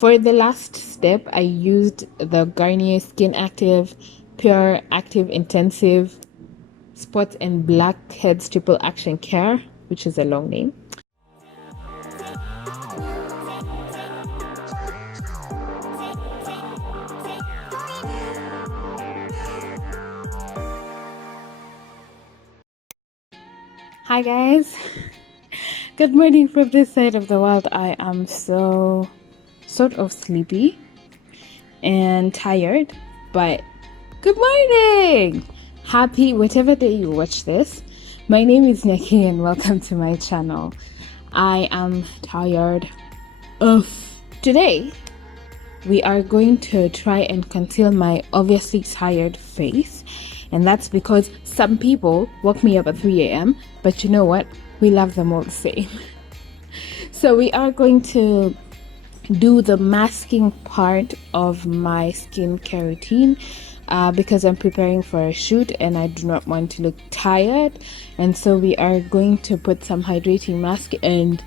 For the last step, I used the Garnier Skin Active Pure Active Intensive Spot and Blackheads Triple Action Care, which is a long name. Hi guys, good morning from this side of the world. I am so sort of sleepy and tired, but good morning! Happy whatever day you watch this. My name is Nyake and welcome to my channel. I am tired of today. We are going to try and conceal my obviously tired face, and that's because some people woke me up at 3 a.m. but you know what, we love them all the same. So we are going to do the masking part of my skincare routine because I'm preparing for a shoot and I do not want to look tired, and so we are going to put some hydrating mask and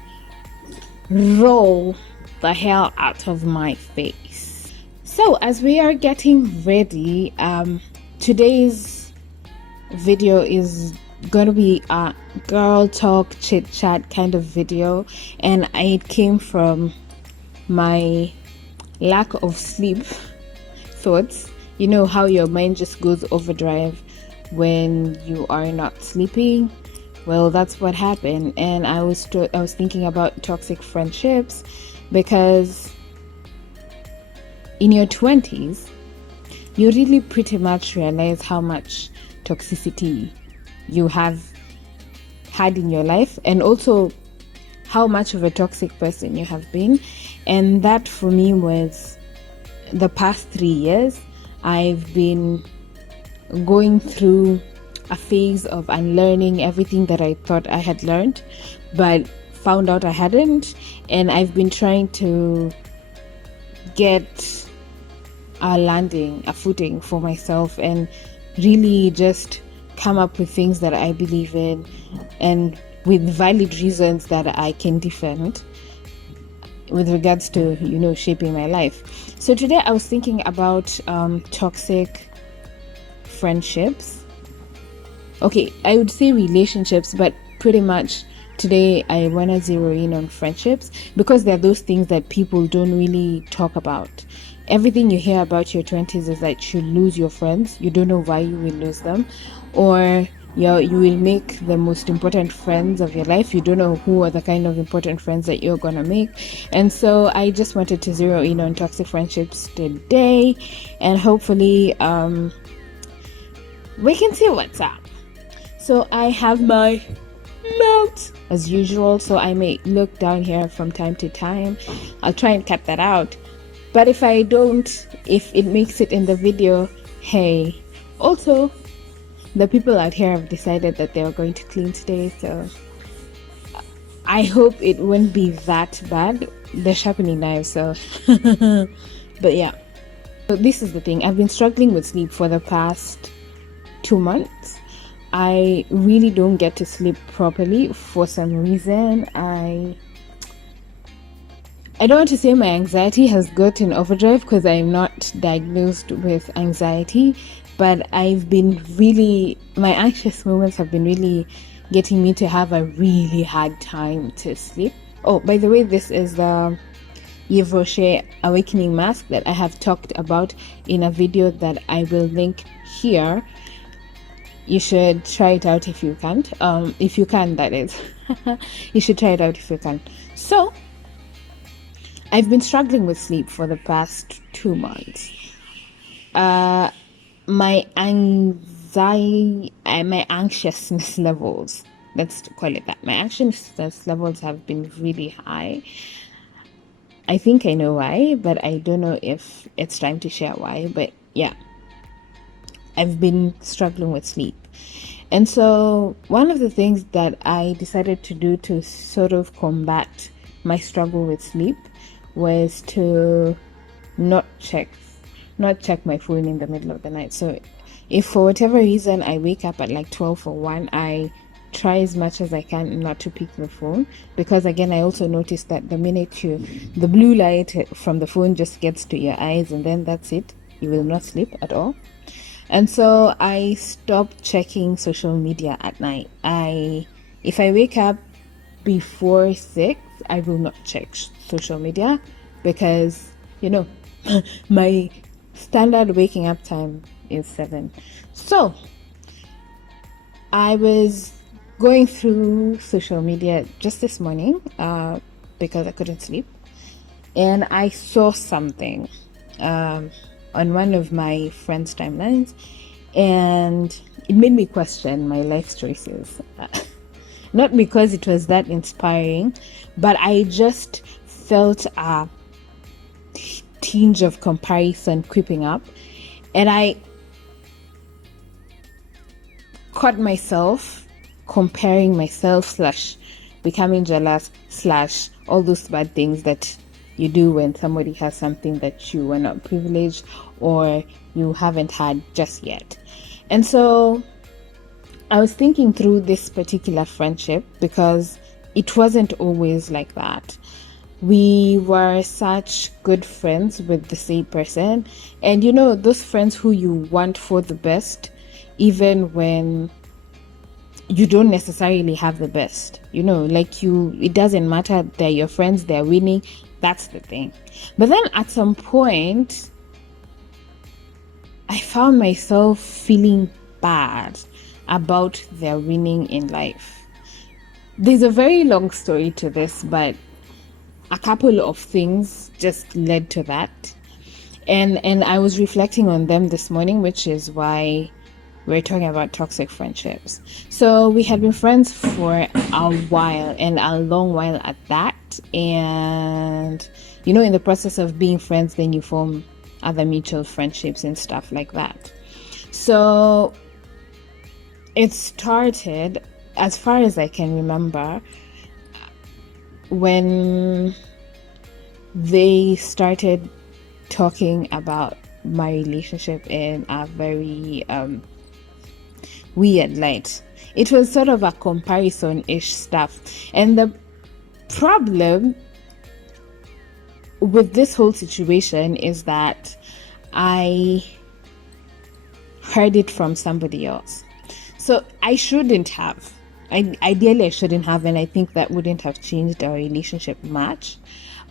roll the hell out of my face. So as we are getting ready, today's video is gonna be a girl talk chit chat kind of video, and it came from my lack of sleep thoughts. You know how your mind just goes overdrive when you are not sleeping? Well, that's what happened, and I was thinking about toxic friendships, because in your 20s you really pretty much realize how much toxicity you have had in your life, and also how much of a toxic person you have been. And that for me was the past 3 years. I've been going through a phase of unlearning everything that I thought I had learned but found out I hadn't, and I've been trying to get a footing for myself and really just come up with things that I believe in and with valid reasons that I can defend with regards to, shaping my life. So today I was thinking about toxic friendships. Okay, I would say relationships, but pretty much today I want to zero in on friendships, because they're those things that people don't really talk about. Everything you hear about your 20s is that you lose your friends, you don't know why you will lose them, or you will make the most important friends of your life, you don't know who are the kind of important friends that you're gonna make. And so I just wanted to zero in on toxic friendships today, and hopefully we can see what's up. So I have my notes as usual, so I may look down here from time to time. I'll try and cut that out, but if I don't, if it makes it in the video, hey. Also, the people out here have decided that they are going to clean today, so I hope it won't be that bad. They're sharpening knives, so but yeah. So this is the thing, I've been struggling with sleep for the past 2 months. I really don't get to sleep properly for some reason. I don't want to say my anxiety has gotten overdrive, because I'm not diagnosed with anxiety, but my anxious moments have been really getting me to have a really hard time to sleep. Oh, by the way, this is the Yves Rocher Awakening Mask that I have talked about in a video that I will link here. You should try it out if you can't. If you can, that is. You should try it out if you can. So, I've been struggling with sleep for the past 2 months. My anxiousness levels, let's call it that. My anxiousness levels have been really high. I think I know why, but I don't know if it's time to share why. But yeah, I've been struggling with sleep. And so one of the things that I decided to do to sort of combat my struggle with sleep was to not check my phone in the middle of the night. So if for whatever reason I wake up at like 12 or 1, I try as much as I can not to pick the phone, because again, I also noticed that the minute the blue light from the phone just gets to your eyes, and then that's it. You will not sleep at all. And so I stopped checking social media at night. If I wake up before 6, I will not check social media, because my standard waking up time is 7. So I was going through social media just this morning because I couldn't sleep, and I saw something on one of my friends' timelines, and it made me question my life choices. Not because it was that inspiring, but I just felt a tinge of comparison creeping up, and I caught myself comparing myself / becoming jealous / all those bad things that you do when somebody has something that you were not privileged or you haven't had just yet. And so I was thinking through this particular friendship, because it wasn't always like that. We were such good friends with the same person, and those friends who you want for the best even when you don't necessarily have the best, it doesn't matter, they're your friends, they're winning, that's the thing. But then at some point, I found myself feeling bad about their winning in life. There's a very long story to this, but a couple of things just led to that. And I was reflecting on them this morning, which is why we're talking about toxic friendships. So we had been friends for a while, and a long while at that. And, in the process of being friends, then you form other mutual friendships and stuff like that. So it started, as far as I can remember, when they started talking about my relationship in a very weird light. It was sort of a comparison-ish stuff. And the problem with this whole situation is that I heard it from somebody else. So I shouldn't have. Ideally, I shouldn't have, and I think that wouldn't have changed our relationship much.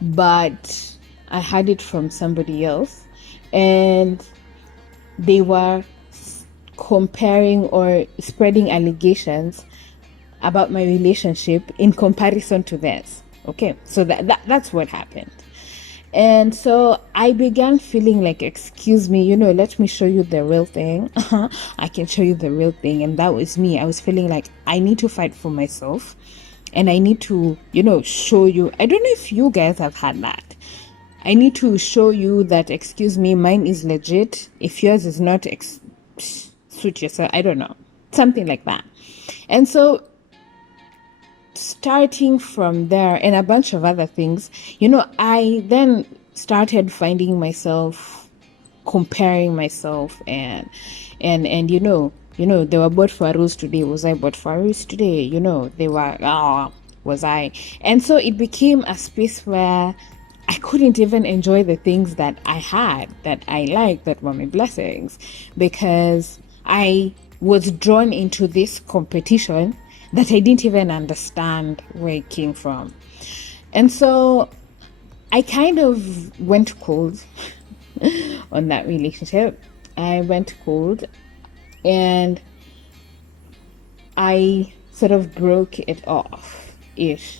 But I heard it from somebody else, and they were comparing or spreading allegations about my relationship in comparison to theirs. Okay, so that's what happened. And so I began feeling like, excuse me, let me show you the real thing. I can show you the real thing. And that was me. I was feeling like I need to fight for myself, and I need to, show you. I don't know if you guys have had that. I need to show you that, excuse me, mine is legit. If yours is not, suit yourself. I don't know. Something like that. And so starting from there and a bunch of other things, I then started finding myself comparing myself and they were bought for Arus today. Was I bought for Arus today? They were, was I? And so it became a space where I couldn't even enjoy the things that I had, that I liked, that were my blessings, because I was drawn into this competition that I didn't even understand where it came from. And so I kind of went cold on that relationship. I went cold, and I sort of broke it off-ish.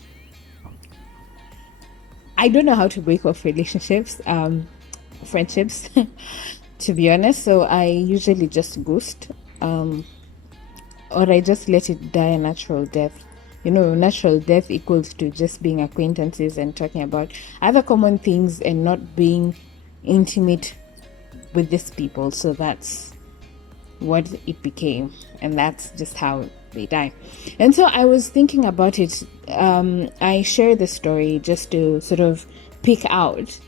I don't know how to break off relationships, friendships, to be honest. So I usually just ghost, or I just let it die a natural death. Natural death equals to just being acquaintances and talking about other common things and not being intimate with these people. So that's what it became, and that's just how they die. And so I was thinking about it. I share the story just to sort of pick out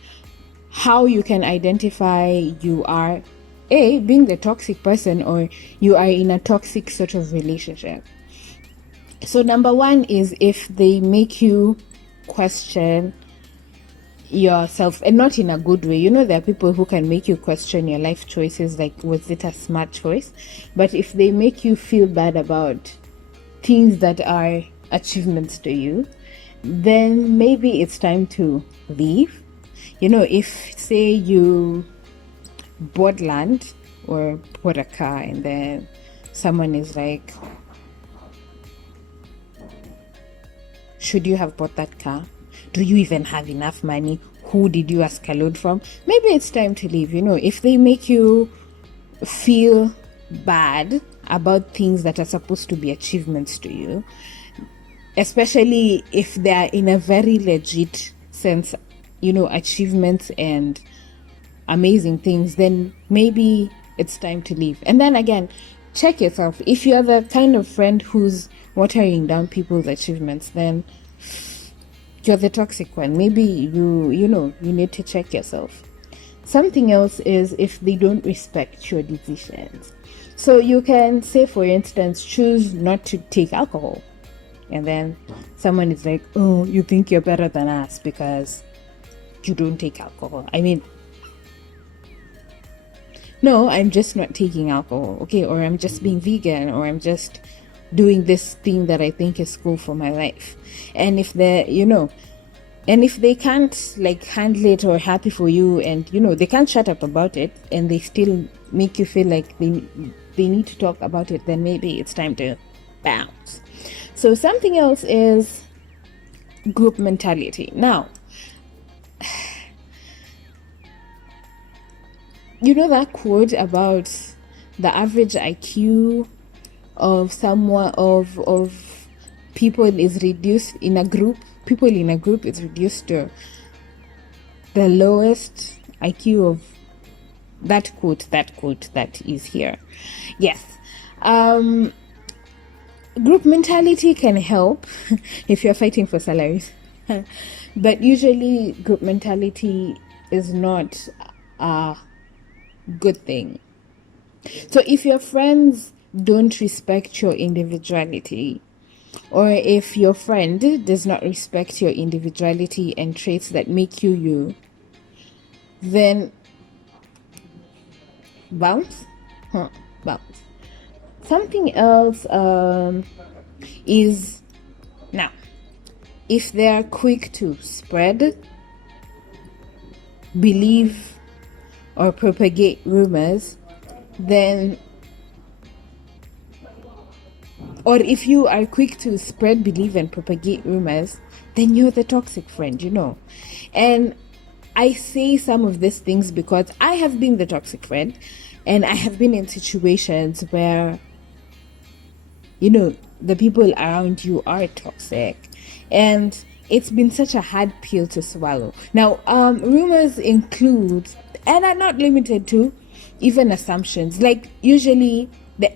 how you can identify you are being the toxic person, or you are in a toxic sort of relationship. So number one is if they make you question yourself, and not in a good way. You know, there are people who can make you question your life choices, like, was it a smart choice? But if they make you feel bad about things that are achievements to you, then maybe it's time to leave. You know, if say you bought land or bought a car, and then someone is like, should you have bought that car? Do you even have enough money? Who did you ask a loan from? Maybe it's time to leave. You know, if they make you feel bad about things that are supposed to be achievements to you, especially if they are in a very legit sense, you know, achievements and amazing things, then maybe it's time to leave. And then again, check yourself. If you're the kind of friend who's watering down people's achievements, then you're the toxic one. Maybe you need to check yourself. Something else is if they don't respect your decisions. So you can say, for instance, choose not to take alcohol, and then someone is like, oh, you think you're better than us because you don't take alcohol. I mean, no, I'm just not taking alcohol, okay? Or I'm just being vegan, or I'm just doing this thing that I think is cool for my life. And if they're, and if they can't like handle it or happy for you, and they can't shut up about it, and they still make you feel like they need to talk about it, then maybe it's time to bounce. So something else is group mentality. Now, you know that quote about the average IQ of people is reduced in a group. People in a group is reduced to the lowest IQ of that quote that is here. Yes. Group mentality can help if you're fighting for salaries. But usually group mentality is not a good thing. So if your friends don't respect your individuality, or if your friend does not respect your individuality and traits that make you you, then bounce. Bounce. Something else is, now, if they are quick to spread, believe, or propagate rumors, then, or if you are quick to spread, believe, and propagate rumors, then you're the toxic friend, And I say some of these things because I have been the toxic friend, and I have been in situations where, the people around you are toxic, and it's been such a hard pill to swallow. Now, rumors include, and are not limited to, even assumptions. Like, usually the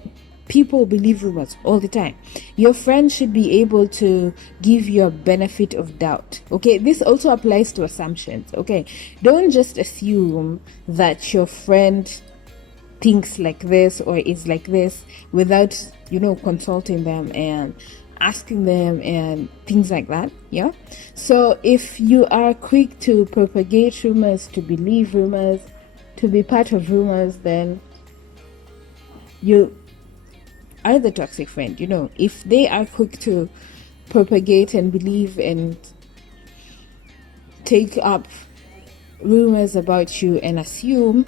people believe rumors all the time. Your friend should be able to give you a benefit of doubt. Okay, this also applies to assumptions. Okay, don't just assume that your friend thinks like this or is like this without consulting them and asking them and things like that. Yeah, so if you are quick to propagate rumors, to believe rumors, to be part of rumors, then you are the toxic friend. If they are quick to propagate and believe and take up rumors about you and assume,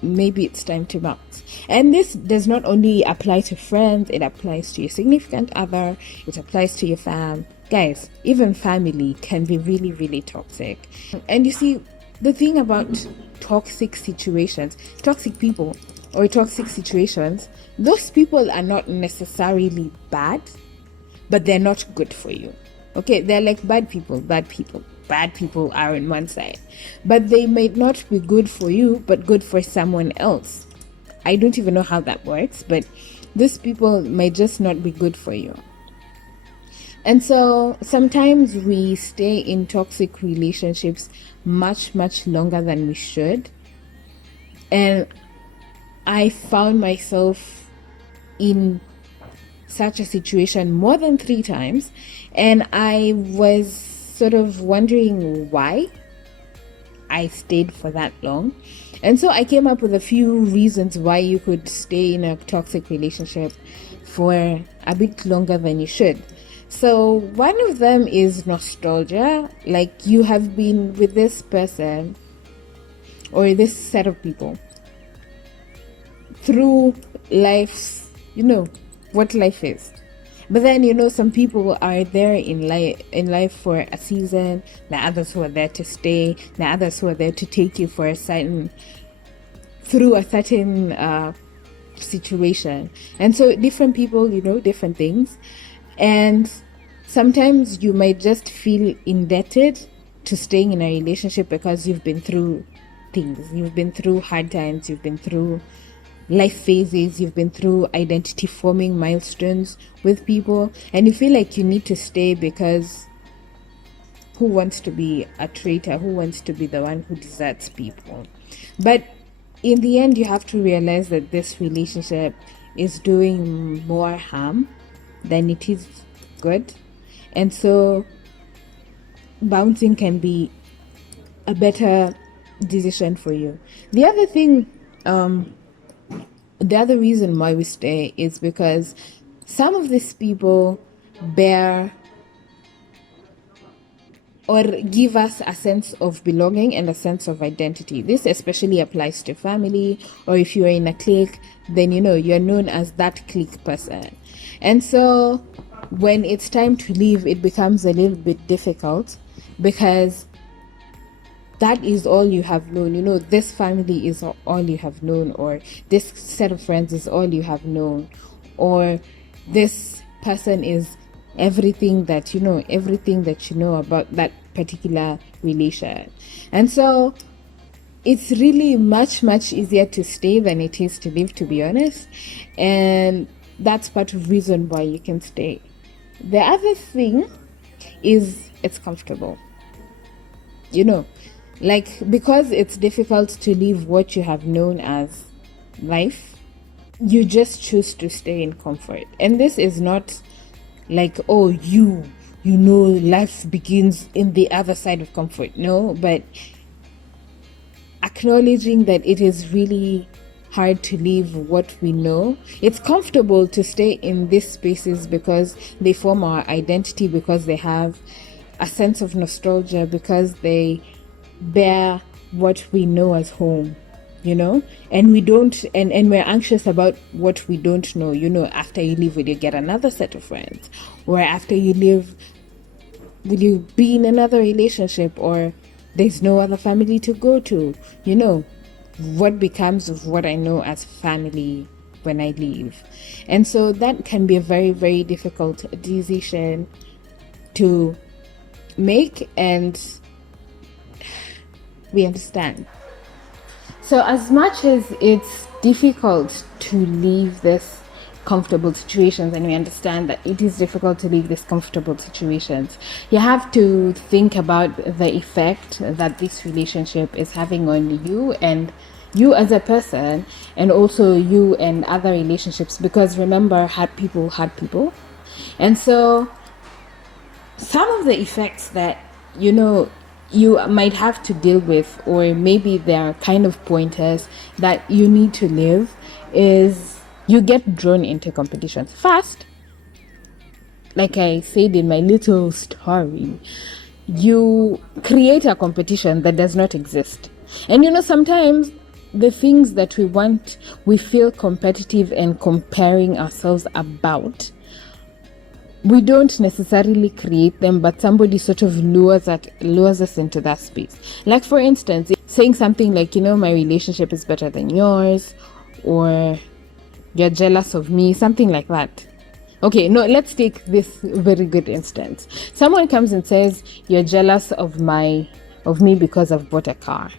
maybe it's time to bounce. And this does not only apply to friends, it applies to your significant other, it applies to your fam. Guys, even family can be really, really toxic. And you see, the thing about toxic situations, toxic people, or toxic situations, those people are not necessarily bad, but they're not good for you. Okay, they're like bad people. Bad people are on one side, but they might not be good for you, but good for someone else. I don't even know how that works, but these people might just not be good for you. And so sometimes we stay in toxic relationships much, much longer than we should. And I found myself in such a situation more than 3 times, and I was sort of wondering why I stayed for that long. And so I came up with a few reasons why you could stay in a toxic relationship for a bit longer than you should. So one of them is nostalgia. Like, you have been with this person or this set of people through life's, what life is. But then, some people are there in life for a season. There are others who are there to stay. There are others who are there to take you for through a certain situation. And so different people, different things. And sometimes you might just feel indebted to staying in a relationship because you've been through things. You've been through hard times. You've been through life phases. You've been through identity forming milestones with people, and you feel like you need to stay because who wants to be a traitor? Who wants to be the one who deserts people? But in the end, you have to realize that this relationship is doing more harm than it is good, and so bouncing can be a better decision for you. The other thing, the other reason why we stay is because some of these people bear or give us a sense of belonging and a sense of identity. This especially applies to family, or if you are in a clique, then you're known as that clique person. And so when it's time to leave, it becomes a little bit difficult because that is all you have known. This family is all you have known, or this set of friends is all you have known, or this person is everything that you know about that particular relation. And so it's really much, much easier to stay than it is to leave, to be honest. And that's part of the reason why you can stay. The other thing is it's comfortable. Because it's difficult to leave what you have known as life, you just choose to stay in comfort. And this is not like, oh, life begins in the other side of comfort. No, but acknowledging that it is really hard to leave what we know. It's comfortable to stay in these spaces because they form our identity, because they have a sense of nostalgia, because they bear what we know as home, and we don't, and we're anxious about what we don't know. After you leave, will you get another set of friends? Or after you leave, will you be in another relationship? Or there's no other family to go to? What becomes of what I know as family when I leave? And so that can be a very, very difficult decision to make, and we understand. So as much as it's difficult to leave this comfortable situations, and we understand that it is difficult to leave these comfortable situations, you have to think about the effect that this relationship is having on you, and you as a person, and also you and other relationships, because remember, hurt people. And so some of the effects that you might have to deal with, or maybe there are kind of pointers that you need to live, is you get drawn into competitions. First, like I said in my little story, you create a competition that does not exist. And sometimes the things that we want, we feel competitive and comparing ourselves about, we don't necessarily create them, but somebody sort of lures us into that space. Like, for instance, saying something like, my relationship is better than yours, or you're jealous of me, something like that. Okay, no, let's take this very good instance. Someone comes and says, you're jealous of me because I've bought a car.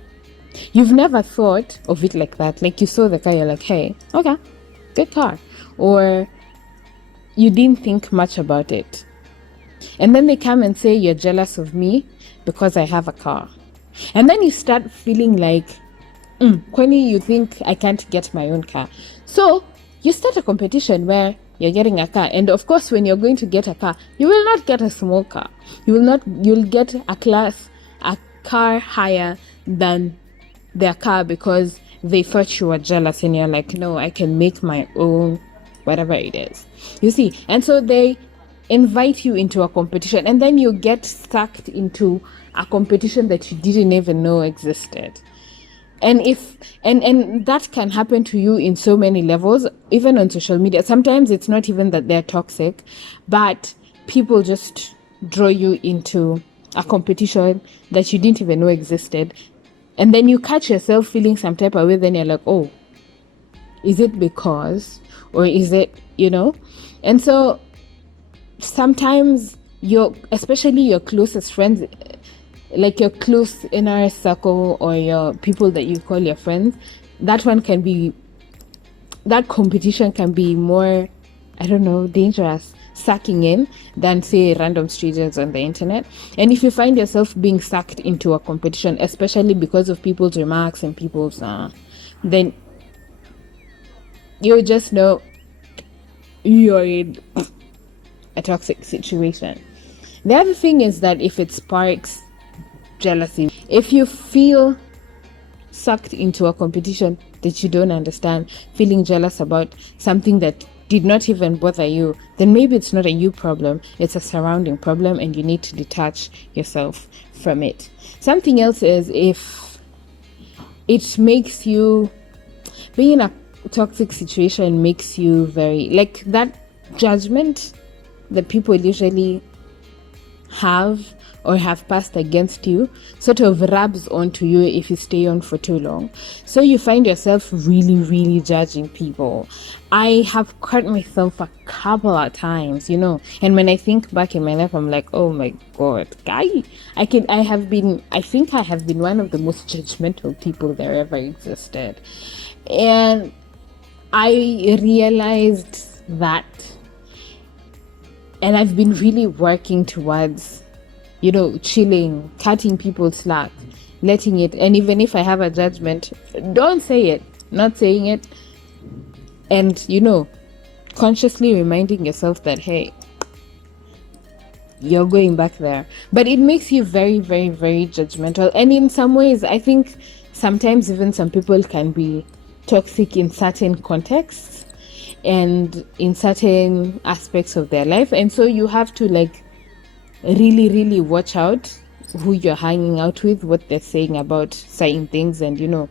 You've never thought of it like that. Like, you saw the car, you're like, hey, okay, good car. Or you didn't think much about it. And then they come and say, you're jealous of me because I have a car. And then you start feeling like, Kwani, you think I can't get my own car. So you start a competition where you're getting a car. And of course, when you're going to get a car, you will not get a small car. You'll get a car higher than their car because they thought you were jealous and you're like, no, I can make my own, whatever it is. You see? And so they invite you into a competition, and then you get sucked into a competition that you didn't even know existed. And and that can happen to you in so many levels, even on social media. Sometimes it's not even that they're toxic, but people just draw you into a competition that you didn't even know existed. And then you catch yourself feeling some type of way, then you're like, oh, is it because, or is it, And so sometimes especially your closest friends, like your close inner circle or your people that you call your friends, that competition can be more, I don't know, dangerous, sucking in than say random strangers on the internet. And if you find yourself being sucked into a competition, especially because of people's remarks and people's then you just know you're in a toxic situation. The other thing is that if it sparks jealousy, if you feel sucked into a competition that you don't understand, feeling jealous about something that did not even bother you, then maybe it's not a you problem, it's a surrounding problem, and you need to detach yourself from it. Something else is if it makes you, being in a toxic situation makes you very, like, that judgment that people usually have or have passed against you sort of rubs onto you if you stay on for too long. So you find yourself really, really judging people. I have caught myself a couple of times, and when I think back in my life, I'm like, oh my God, I think I have been one of the most judgmental people there ever existed. And I realized that, and I've been really working towards chilling, cutting people slack, letting it. And even if I have a judgment, don't say it, not saying it. And, consciously reminding yourself that, hey, you're going back there. But it makes you very, very, very judgmental. And in some ways, I think sometimes even some people can be toxic in certain contexts and in certain aspects of their life. And so you have to really, really watch out who you're hanging out with, what they're saying about certain things, and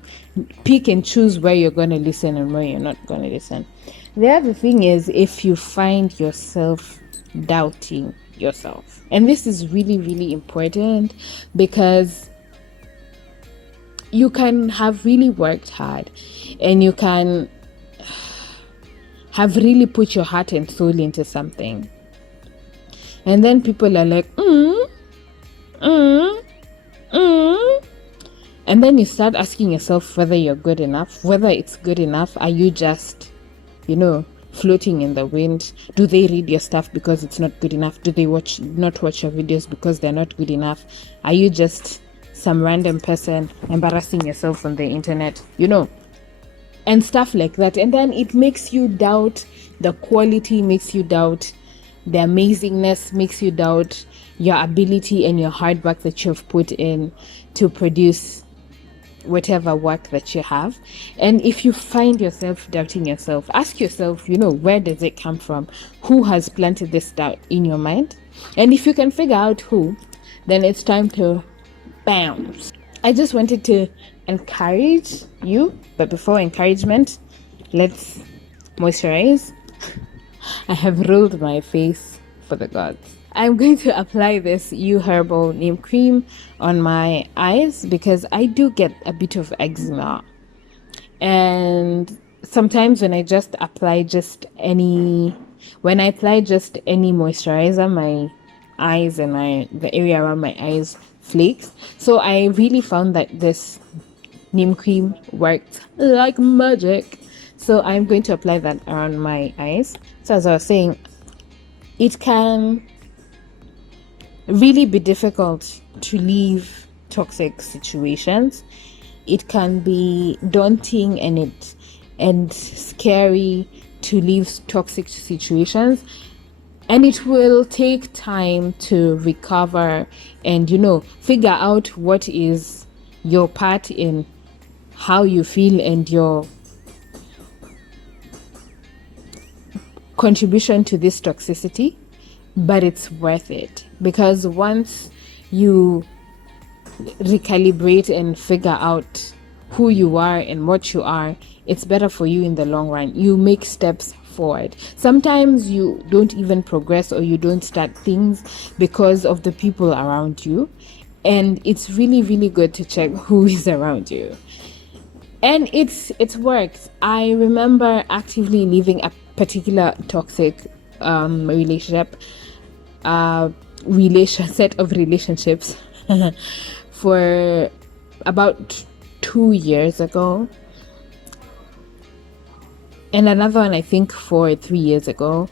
pick and choose where you're going to listen and where you're not going to listen. The other thing is if you find yourself doubting yourself, and this is really, really important, because you can have really worked hard and you can have really put your heart and soul into something, and then people are like, and then you start asking yourself whether you're good enough, whether it's good enough. Are you just, floating in the wind? Do they read your stuff because it's not good enough? Do they not watch your videos because they're not good enough? Are you just some random person embarrassing yourself on the internet, and stuff like that? And then it makes you doubt the quality, makes you doubt the amazingness, makes you doubt your ability and your hard work that you've put in to produce whatever work that you have. And if you find yourself doubting yourself, ask yourself, where does it come from? Who has planted this doubt in your mind? And if you can figure out who, then it's time to bounce. I just wanted to encourage you, but before encouragement, let's moisturize. I have rolled my face for the gods. I'm going to apply this U Herbal Neem Cream on my eyes because I do get a bit of eczema. And sometimes when I apply any moisturizer, my eyes and the area around my eyes flakes. So I really found that this neem cream worked like magic. So I'm going to apply that around my eyes. So as I was saying, it can really be difficult to leave toxic situations. It can be daunting and scary to leave toxic situations, and it will take time to recover and, you know, figure out what is your part in how you feel and your contribution to this toxicity. But it's worth it, because once you recalibrate and figure out who you are and what you are, it's better for you in the long run. You make steps forward. Sometimes you don't even progress, or you don't start things because of the people around you, and it's really, really good to check who is around you. And it's worked. I remember actively leaving a particular toxic relationship, set of relationships for about 2 years ago, and another one I think for 3 years ago.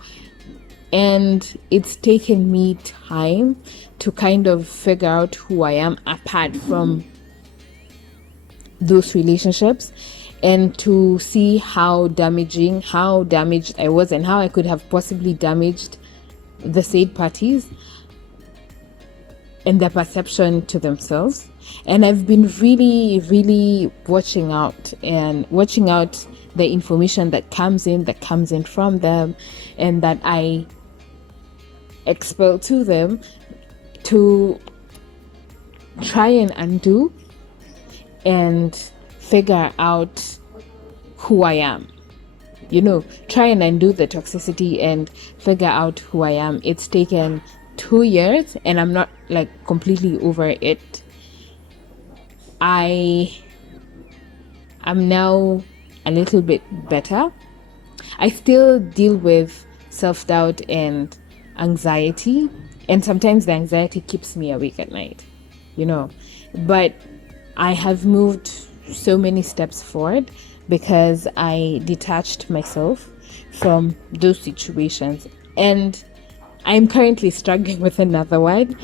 And it's taken me time to kind of figure out who I am apart from those relationships, and to see how damaged I was, and how I could have possibly damaged the said parties and their perception to themselves. And I've been really, really watching out the information that comes in from them, and that I expel to them, to try and undo and figure out who I am. You know, try and undo the toxicity and figure out who I am. It's taken 2 years, and I'm not like completely over it. I am now a little bit better. I still deal with self-doubt and anxiety, and sometimes the anxiety keeps me awake at night, you know, but I have moved so many steps forward because I detached myself from those situations. And I'm currently struggling with another one,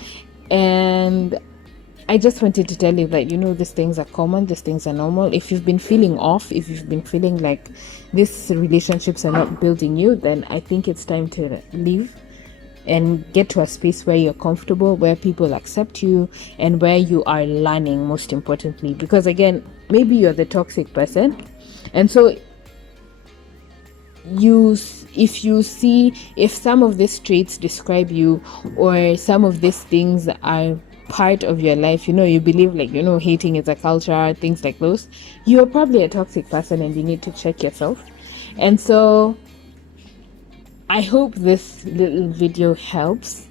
and I just wanted to tell you that, you know, these things are common, these things are normal. If you've been feeling off, if you've been feeling like these relationships are not building you, then I think it's time to leave and get to a space where you're comfortable, where people accept you, and where you are learning, most importantly. Because again, maybe you're the toxic person, and so if some of these traits describe you, or some of these things are part of your life, you know, you believe, like, you know, hating is a culture, things like those, you're probably a toxic person, and you need to check yourself. And so I hope this little video helps,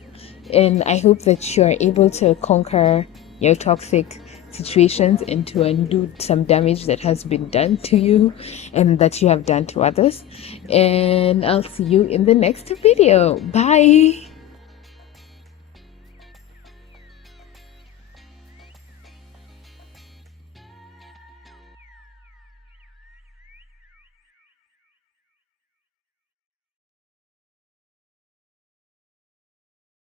and I hope that you're able to conquer your toxic situations and to undo some damage that has been done to you and that you have done to others. And I'll see you in the next video. Bye.